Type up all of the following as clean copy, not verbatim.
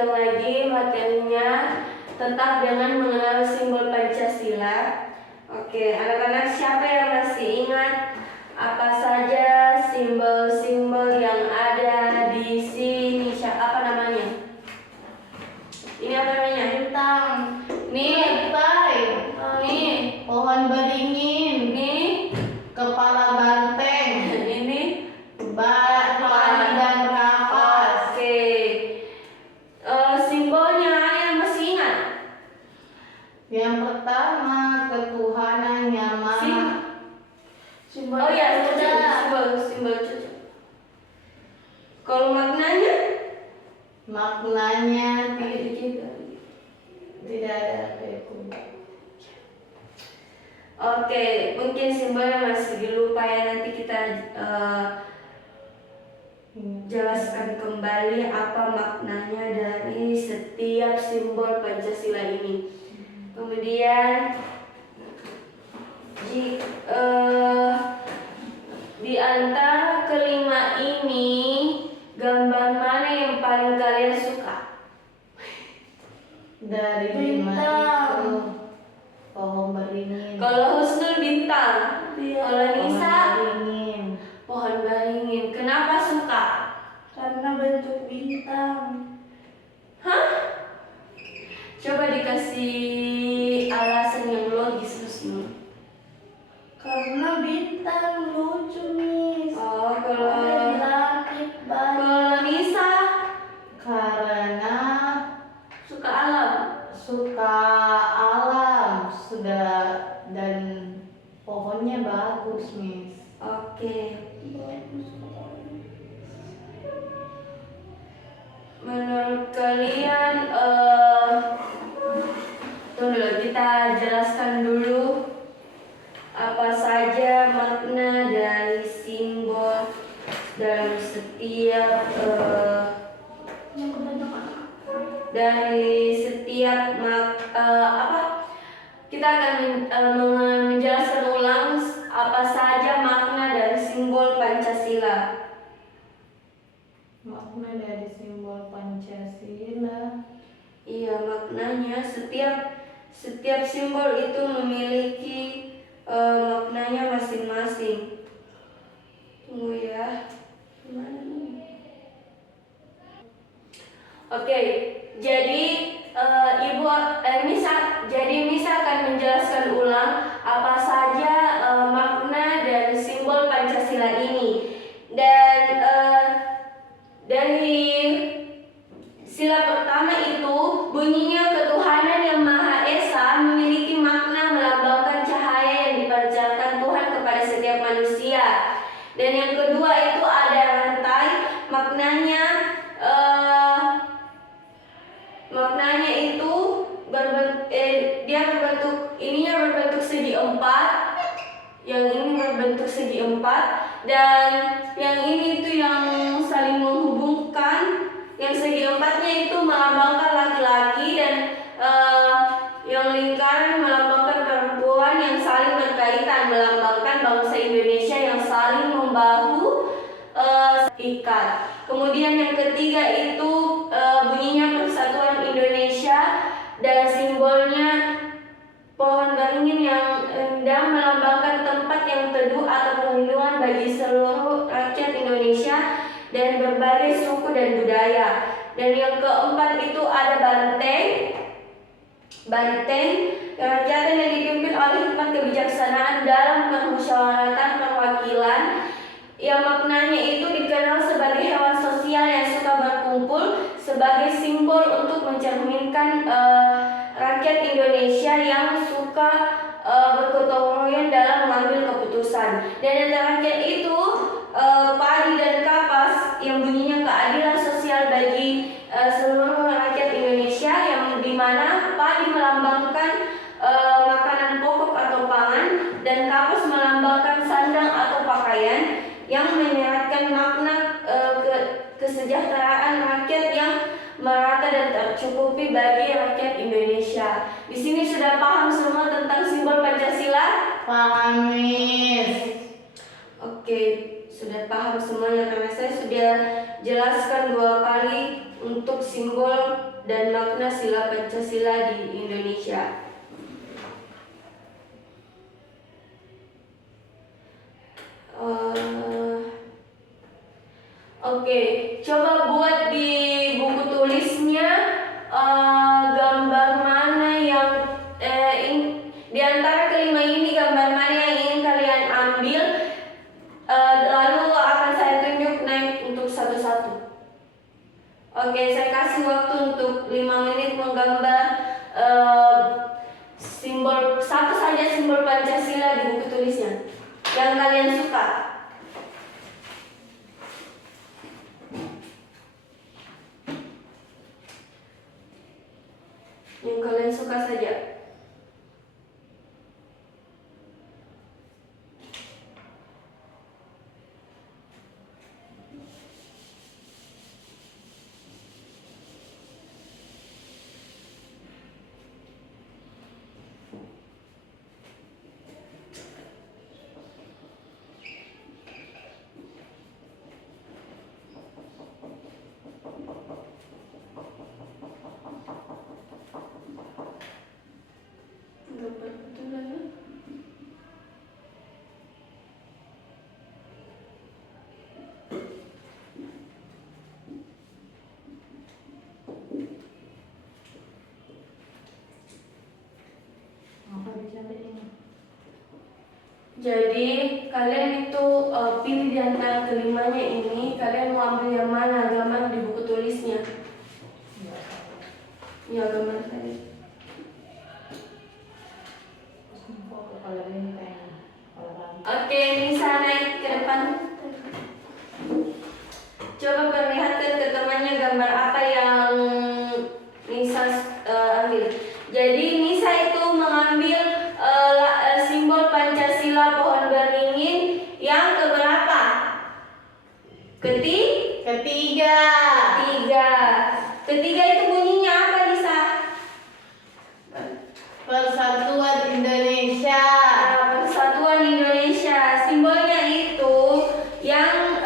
lanjutkan lagi materinya, tetap dengan mengenal simbol Pancasila. Oke, anak-anak siapa yang masih ingat apa saja simbol-simbol yang ada di sini? Apa namanya? Ini apa namanya? Bintang. Nih, nih, Pohon beringin. nih, Kepala banteng. ini. Padi dan kapas. Oke. Simbolnya yang masih ingat? Yang pertama, ketuhanan yang maha. Oh ya, simbol cucu. Kalau maknanya? Maknanya Tidak. tidak ada itu. Oke, mungkin simbolnya masih dilupa ya, nanti kita jelaskan kembali apa maknanya dari setiap simbol Pancasila ini. Kemudian di antara kelima ini, gambar mana yang paling kalian suka? Dari lima itu pohon beringin. Kalau Husnul bintang, kalau Nisa beringin. pohon beringin. Kenapa suka? Karena bentuk bintang. Hah? Coba dikasih alasan yang logis, Husnul. Karena bintang lucu, Miss. Oh, Ada di langit banyak. kalau Nisa Karena suka alam. suka alam sudah, dan pohonnya bagus, Miss. Oke. Menurut kalian, tunggu dulu, kita jelaskan dulu apa saja makna dari simbol dalam setiap kita akan menjelaskan ulang apa saja makna dari simbol Pancasila. Makna dari simbol Pancasila. Iya, maknanya setiap simbol itu memiliki maknanya masing-masing. Tunggu ya. Gimana nih? Oke, jadi Misa akan menjelaskan ulang apa saja makna dari simbol Pancasila ini. Dan dari sila pertama itu bunyinya ketuhanan yang Maha Esa memiliki makna melambangkan cahaya yang dipancarkan Tuhan kepada setiap manusia. Dan yang kedua itu ada rantai, maknanya itu berbentuk segi empat, yang ini berbentuk segi empat, dan yang ini itu yang saling menghubungkan. Yang segi empatnya itu melambangkan laki-laki, dan yang lingkaran melambangkan perempuan yang saling berkaitan, melambangkan bangsa Indonesia yang saling membahu ikat. Kemudian yang ketiga itu bunyinya Persatuan Indonesia, dan simbolnya pohon beringin yang indah melambangkan tempat yang teduh atau perlindungan bagi seluruh rakyat Indonesia dan berbagai suku dan budaya. Dan yang keempat itu ada banteng kerajaan yang dipimpin oleh hikmat kebijaksanaan dalam permusyawaratan perwakilan, yang maknanya itu dikenal sebagai hewan sosial yang suka berkumpul sebagai simbol untuk mencerminkan rakyat Indonesia yang suka bergotong royong dalam mengambil keputusan. Dan yang terakhir itu padi dan kapas yang bunyinya keadilan sosial bagi seluruh rakyat Indonesia, yang dimana padi melambangkan makanan pokok atau pangan, dan kapas melambangkan sandang atau pakaian, yang menyeratkan makna kesejahteraan rakyat yang merata dan tercukupi bagi rakyat Indonesia. Di sini sudah paham semua tentang simbol Pancasila? Paham, Miss. Oke, sudah paham semuanya karena saya sudah jelaskan 2 kali untuk simbol dan makna sila Pancasila di Indonesia. Oke, coba buat di buku tulisnya gambar mana yang di antara kelima ini gambar mana yang ingin kalian ambil, lalu akan saya tunjuk naik untuk satu-satu. Oke, saya kasih waktu untuk 5 menit menggambar simbol satu saja simbol Pancasila di buku tulisnya yang kalian suka. Yang kalian suka saja. Gambar betulan ya. Apa dicatat ini? Jadi kalian itu pilih di antara kelimanya ini, kalian mau ambil yang mana gambar di buku tulisnya? Ya, gambar tadi. Kalau ini kayak kalau Oke, Nisa naik ke depan. Coba perlihatkan ke temannya gambar apa yang Nisa ambil. Jadi Nisa itu mengambil simbol Pancasila pohon beringin yang keberapa? ketiga. Ketiga itu bunyinya apa, Nisa? Persatuan Indonesia. Persatuan Indonesia. Simbolnya itu yang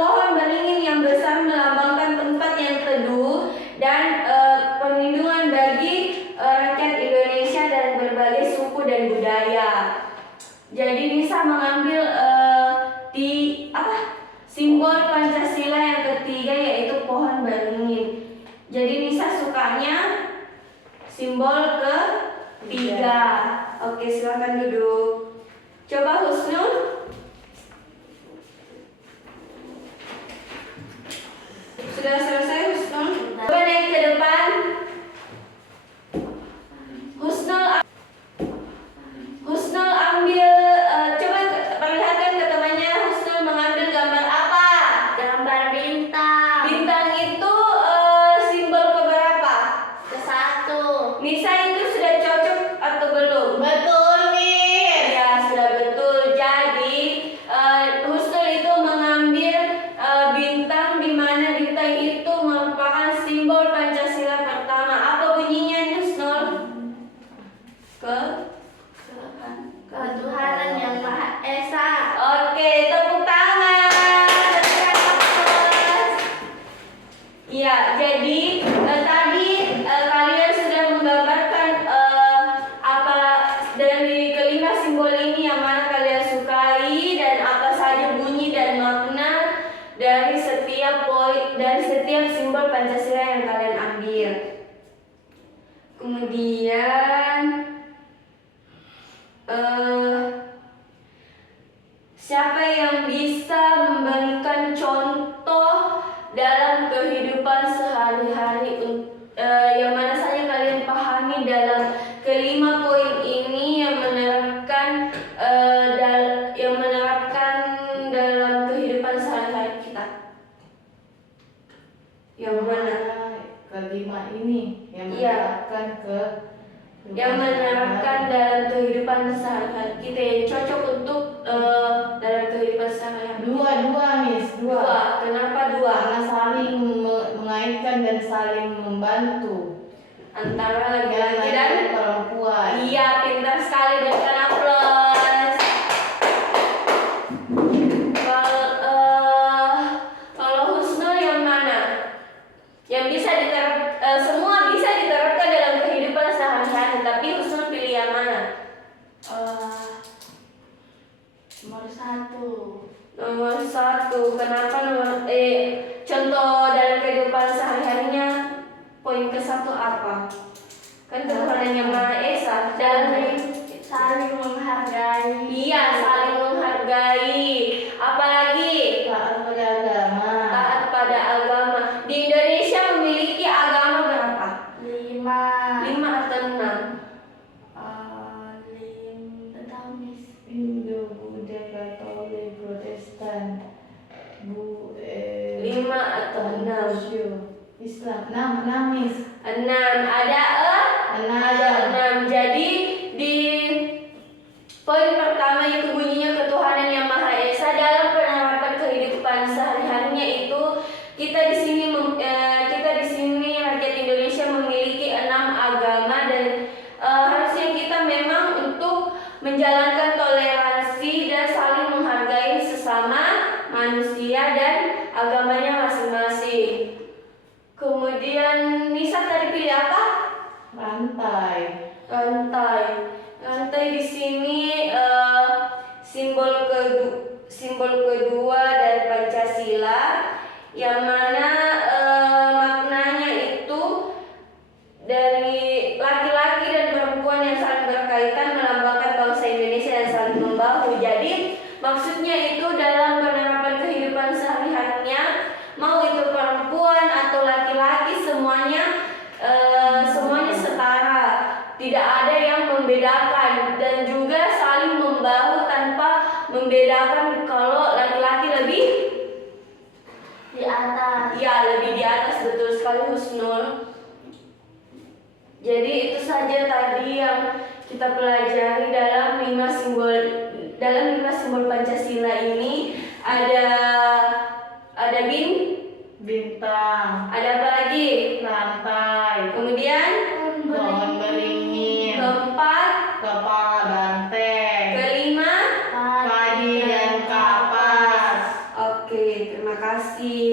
pohon beringin yang besar melambangkan tempat yang teduh dan perlindungan bagi rakyat Indonesia dan berbagai suku dan budaya. Jadi Nisa mengambil simbol Pancasila yang ketiga yaitu pohon beringin. Jadi Nisa sukanya simbol ketiga. Oke, silakan duduk. Coba Husnul. Sudah selesai Husnul? Coba naik ke depan. Husnul ambil coba perlihatkan ke temannya Husnul mengambil gambar apa? Gambar bintang. Bintang itu simbol keberapa? Ke-1. Nisa itu sudah cocok atau belum? Betul, Miss. Ya, sudah betul. Jadi Husnul itu mengambil bintang di mana bintang itu merupakan simbol Pancasila pertama. Apa bunyinya, Husnul? Ketuhanan yang Maha Esa. Oke, tepuk tangan. Ya, jadi tadi kalian sudah menggambarkan apa dari kelima simbol ini yang mana kalian sukai dan apa saja bunyi dan makna dari setiap simbol Pancasila yang kalian ambil. Kemudian siapa yang bisa memberikan contoh dalam kehidupan sehari-hari yang mana saja kalian pahami dalam kelima poin ini yang menerapkan dalam kehidupan sehari-hari kita? Yang mana? Kelima ini yang Iya. menerapkan Dalam kehidupan sehari-hari kita yang cocok untuk dalam kehidupan sehari-hari. Dua, Miss. Dua. Kenapa dua? Karena saling mengaitkan dan saling membantu Antara laki-laki dan perempuan. Iya, pintar sekali, berikan aplaus. Kalau Husnul yang mana? yang bisa semua bisa diterapkan dalam kehidupan sehari-hari, tapi Husnul pilih yang mana? Nomor 1. Nomor 1. Kenapa contoh dalam kehidupan sehari-harinya poin ke-1 apa? Kan Tuhan yang Maha Esa dalam Saling menghargai. iya, saling menghargai. Apalagi Taat pada agama. taat pada agama. Di Indonesia memiliki agama berapa? 5. 5 atau 6? Hindu, Buddha, Katolik, Protestan, 5 atau 6? Islam. 6 Miss. 6. Ada 6. Jadi di poin pertama itu bunyinya ketuhanan yang Maha Esa dalam penerapan kehidupan sehari-harinya itu kita di sini rakyat Indonesia memiliki 6 agama dan harusnya kita memang untuk menjalankan toleransi dan saling menghargai sesama manusia dan agamanya masing-masing. Kemudian Nisa tadi pilih apa? Rantai. Rantai di sini simbol kedua dari Pancasila, yang mana maknanya itu dari laki-laki dan perempuan yang saling berkaitan melambangkan bangsa Indonesia dan saling membahu. Jadi maksudnya itu dalam penerapan kehidupan sehari-harinya, mau itu perempuan atau laki-laki semuanya setara, tidak ada yang membedakan dan juga saling membahu tanpa membedakan kalau laki-laki lebih Di atas. ya lebih di atas. Betul sekali Husnul. Jadi itu saja tadi yang kita pelajari dalam 5 simbol Pancasila ini. Ada Bintang. ada apa lagi? Rantai. Kemudian Pohon beringin. keempat, Kepala banteng. kelima. Padi dan kapas. Oke, terima kasih.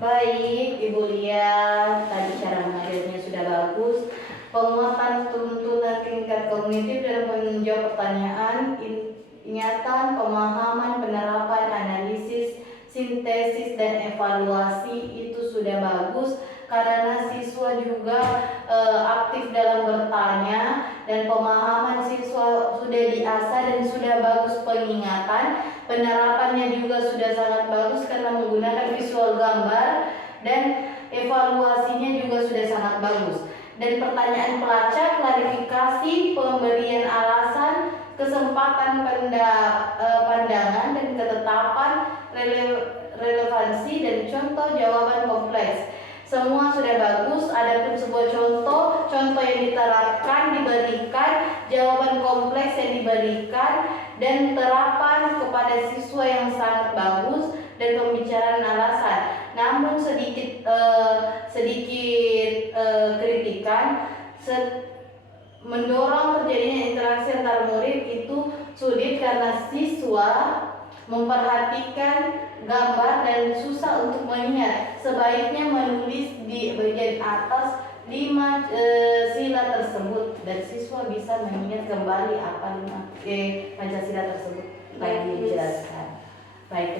Baik, Ibu Lia, tadi cara mengajarnya sudah bagus. Penguatan tuntutan tingkat kognitif dalam menjawab pertanyaan, ingatan, pemahaman, penerapan, analisis, sintesis, dan evaluasi itu sudah bagus karena siswa juga aktif dalam bertanya dan pemahaman siswa sudah diasah dan sudah bagus pengingatan. Penerapannya juga sudah sangat bagus karena menggunakan visual gambar dan evaluasinya juga sudah sangat bagus. Dan pertanyaan pelacak, klarifikasi, pemberian alasan, kesempatan pandangan dan ketetapan, relevansi dan contoh jawaban kompleks. Semua sudah bagus, adapun sebuah contoh yang diterapkan diberikan, jawaban kompleks yang diberikan, dan terapan kepada siswa yang sangat bagus dan pembicaraan alasan. Namun sedikit kritikan, mendorong terjadinya interaksi antar murid itu sulit karena siswa memperhatikan gambar dan susah untuk mengingat. Sebaiknya menulis di bagian atas 5 sila tersebut dan siswa bisa mengingat kembali apa 5 Pancasila tersebut tadi dijelaskan. Baik.